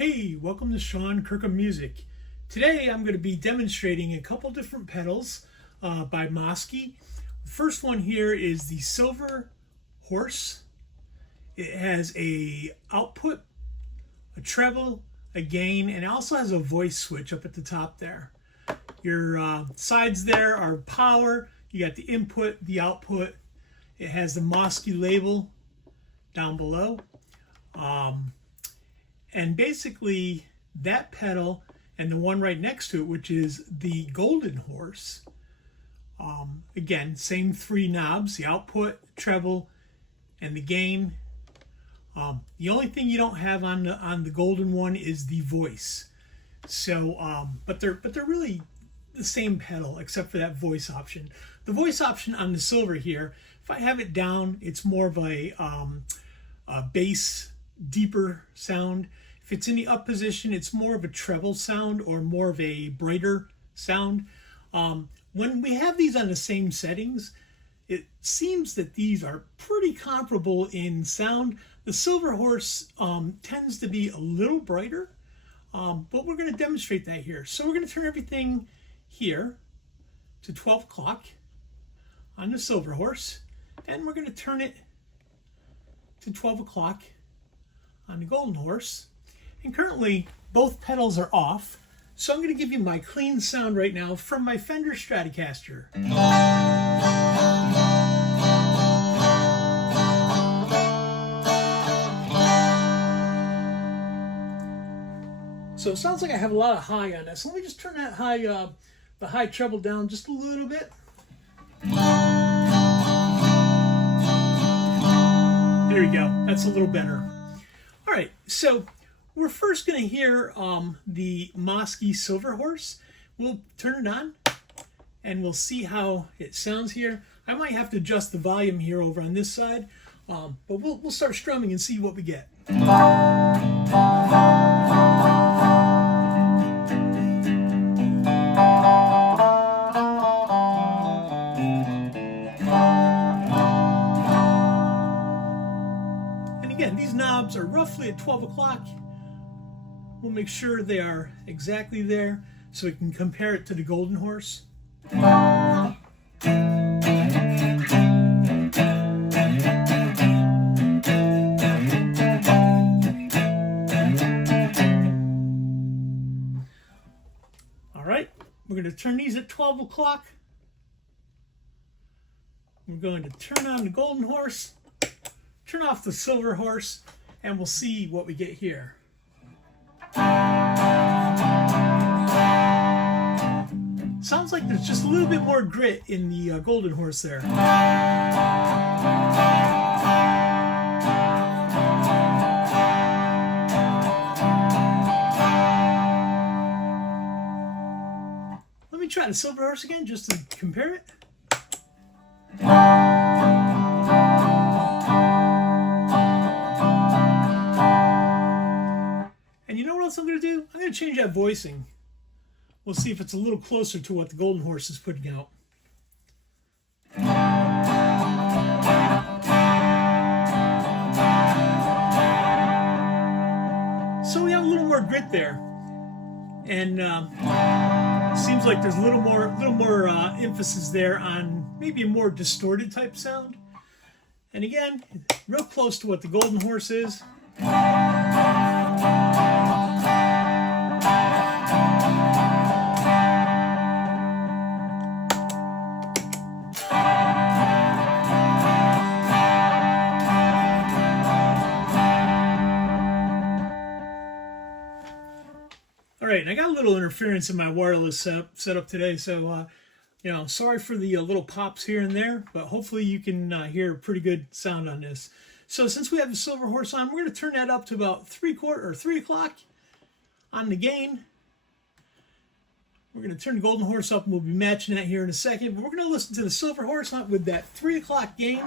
Hey, welcome to Sean Kirkham Music. Today I'm going to be demonstrating a couple different pedals by Mosky. The first one here is the Silver Horse. It has a output, a treble, a gain, and it also has a voice switch up at the top there. Your sides there are power. You got the input, the output. It has the Mosky label down below. And basically that pedal and the one right next to it, which is the Golden Horse, again, same three knobs, the output, treble, and the gain. The only thing you don't have on the Golden one is the voice. So, but they're really the same pedal except for that voice option. The voice option on the Silver here, if I have it down, it's more of a bass, deeper sound. If it's in the up position, it's more of a treble sound or more of a brighter sound. When we have these on the same settings, it seems that these are pretty comparable in sound. The Silver Horse tends to be a little brighter, but we're going to demonstrate that here. So we're going to turn everything here to 12 o'clock on the Silver Horse, and we're going to turn it to 12 o'clock on the Golden Horse. And currently both pedals are off, so I'm going to give you my clean sound right now from my Fender Stratocaster. So it sounds like I have a lot of high on this. Let me just turn that the high treble down just a little bit. There you go. That's a little better. All right, so we're first going to hear the Mosky Silver Horse. We'll turn it on, and we'll see how it sounds here. I might have to adjust the volume here over on this side, but we'll start strumming and see what we get. And again, these knobs are roughly at 12 o'clock. We'll make sure they are exactly there so we can compare it to the Golden Horse. And all right, we're going to turn these at 12 o'clock. We're going to turn on the Golden Horse, turn off the Silver Horse, and we'll see what we get here. Sounds like there's just a little bit more grit in the Golden Horse there. Let me try the Silver Horse again just to compare it. And you know what else I'm going to do? I'm going to change that voicing. We'll see if it's a little closer to what the Golden Horse is putting out. So we have a little more grit there, and seems like there's a little more emphasis there on maybe a more distorted type sound. And again, real close to what the Golden Horse is. All right, and I got a little interference in my wireless setup today, so sorry for the little pops here and there, but hopefully you can hear a pretty good sound on this. So since we have the Silver Horse on, we're going to turn that up to about 3 o'clock on the gain. We're going to turn the Golden Horse up, and we'll be matching that here in a second. But we're going to listen to the Silver Horse with that 3 o'clock gain.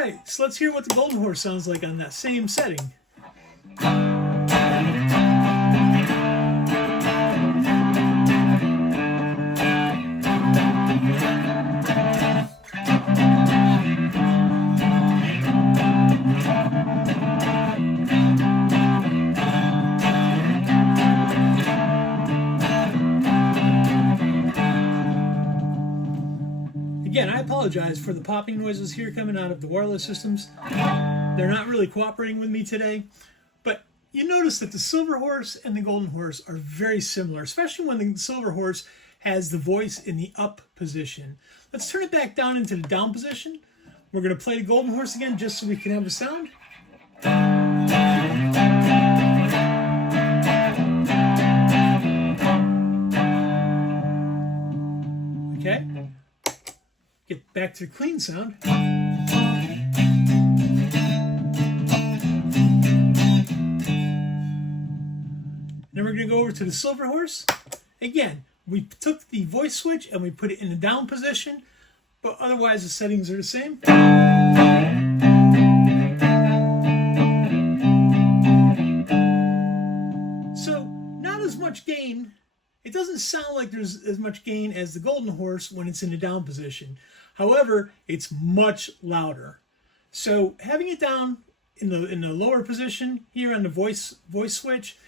right, so let's hear what the Golden Horse sounds like on that same setting. Again, I apologize for the popping noises here coming out of the wireless systems. They're not really cooperating with me today, but you notice that the Silver Horse and the Golden Horse are very similar, especially when the Silver Horse has the voice in the up position. Let's turn it back down into the down position. We're going to play the Golden Horse again just so we can have a sound. Okay. Get back to the clean sound. Then we're going to go over to the Silver Horse. Again, we took the voice switch and we put it in the down position, but otherwise the settings are the same. So, not as much gain. It doesn't sound like there's as much gain as the Golden Horse when it's in the down position. However, it's much louder. So having it down in the lower position here on the voice switch,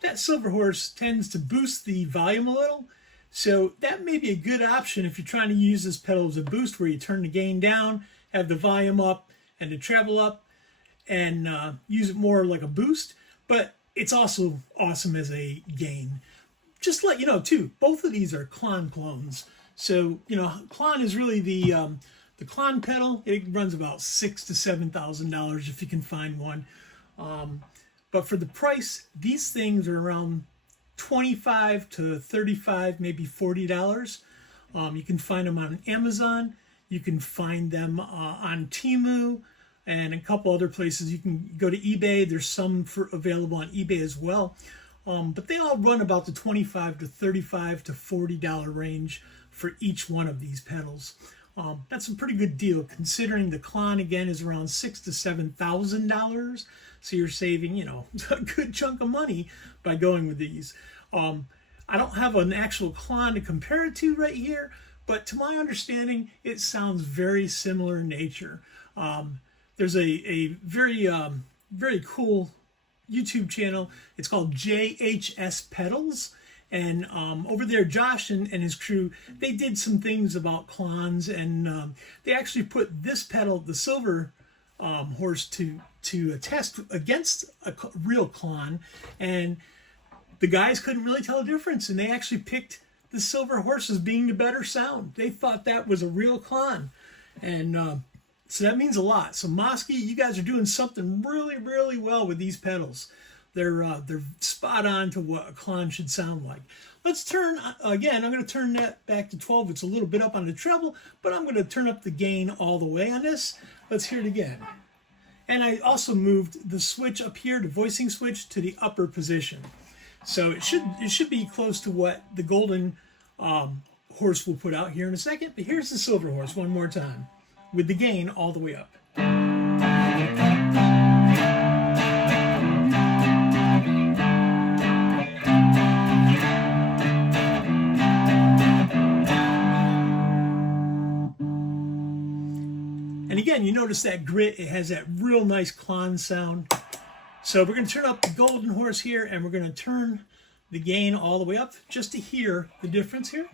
that Silver Horse tends to boost the volume a little. So that may be a good option if you're trying to use this pedal as a boost, where you turn the gain down, have the volume up and the treble up, and use it more like a boost. But it's also awesome as a gain. Just to let you know too, both of these are Klon clones. So, you know, Klon is really the Klon pedal. It runs about $6,000 to $7,000 if you can find one. But for the price, these things are around $25 to $35, maybe $40. You can find them on Amazon. You can find them on Temu and a couple other places. You can go to eBay. There's some available on eBay as well. But they all run about the $25 to $35 to $40 range for each one of these pedals. That's a pretty good deal considering the Klon again is around $6,000 to $7,000. So you're saving, you know, a good chunk of money by going with these. I don't have an actual Klon to compare it to right here, but to my understanding, it sounds very similar in nature. There's a very cool YouTube channel. It's called JHS Pedals. And over there, Josh and his crew, they did some things about Klons, and they actually put this pedal, the Silver Horse, to test against a real Klon, and the guys couldn't really tell the difference, and they actually picked the Silver Horse as being the better sound. They thought that was a real Klon, and so that means a lot. So Mosky, you guys are doing something really, really well with these pedals. They're spot on to what a Klon should sound like. Let's turn, again, I'm going to turn that back to 12. It's a little bit up on the treble, but I'm going to turn up the gain all the way on this. Let's hear it again. And I also moved the switch up here, the voicing switch, to the upper position. So it should be close to what the Golden Horse will put out here in a second. But here's the Silver Horse one more time, with the gain all the way up. And again, you notice that grit, it has that real nice Klon sound. So we're going to turn up the Golden Horse here, and we're going to turn the gain all the way up just to hear the difference here.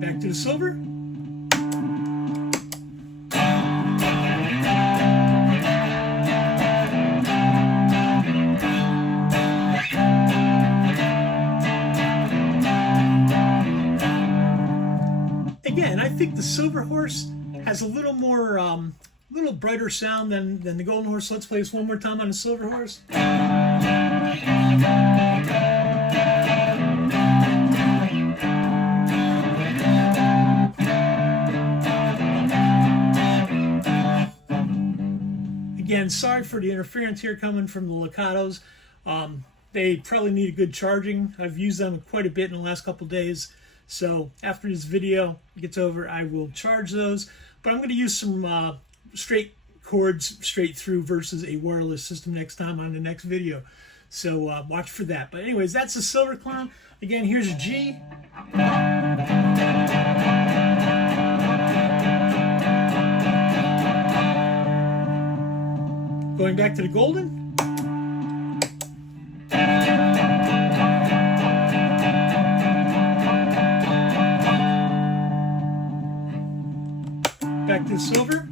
Back to the Silver. Again, I think the Silver Horse has a little more, little brighter sound than the Golden Horse. Let's play this one more time on the Silver Horse. Again, sorry for the interference here coming from the Locatos. They probably need a good charging. I've used them quite a bit in the last couple days. So after this video gets over, I will charge those. But I'm going to use some straight cords straight through versus a wireless system next time on the next video. So watch for that. But anyways, that's a silver Klon. Again, here's a G. Going back to the golden. Back to the silver.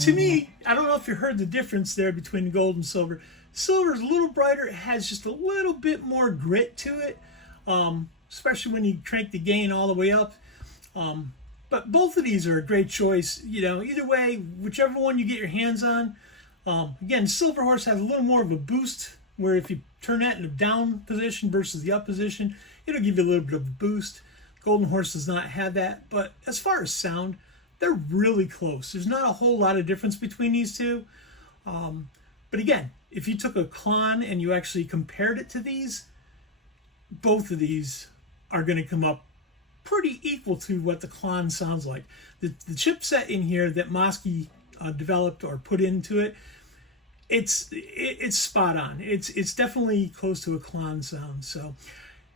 To me, I don't know if you heard the difference there between the gold and silver. Silver is a little brighter. It has just a little bit more grit to it, especially when you crank the gain all the way up. But both of these are a great choice. You know, either way, whichever one you get your hands on. Again, Silver Horse has a little more of a boost, where if you turn that in a down position versus the up position, it'll give you a little bit of a boost. Golden Horse does not have that. But as far as sound, they're really close. There's not a whole lot of difference between these two. But again, if you took a Klon and you actually compared it to these, both of these are going to come up pretty equal to what the Klon sounds like. The chipset in here that Mosky developed or put into it, it's spot on. It's definitely close to a Klon sound. So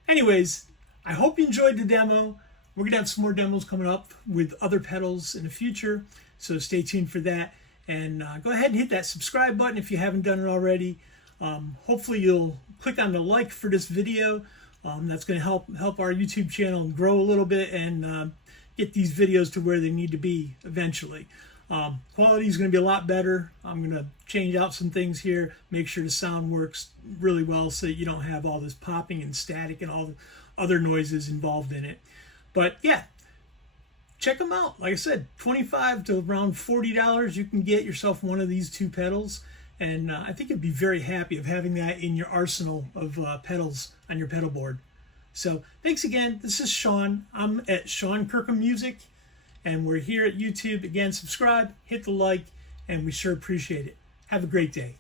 anyways, I hope you enjoyed the demo. We're going to have some more demos coming up with other pedals in the future, so stay tuned for that. And go ahead and hit that subscribe button if you haven't done it already. Hopefully you'll click on the like for this video. That's going to help our YouTube channel grow a little bit and get these videos to where they need to be eventually. Quality is going to be a lot better. I'm going to change out some things here, make sure the sound works really well so that you don't have all this popping and static and all the other noises involved in it. But yeah, check them out. Like I said, $25 to around $40, you can get yourself one of these two pedals. And I think you'd be very happy of having that in your arsenal of pedals on your pedal board. So thanks again. This is Sean. I'm at Sean Kirkham Music, and we're here at YouTube. Again, subscribe, hit the like, and we sure appreciate it. Have a great day.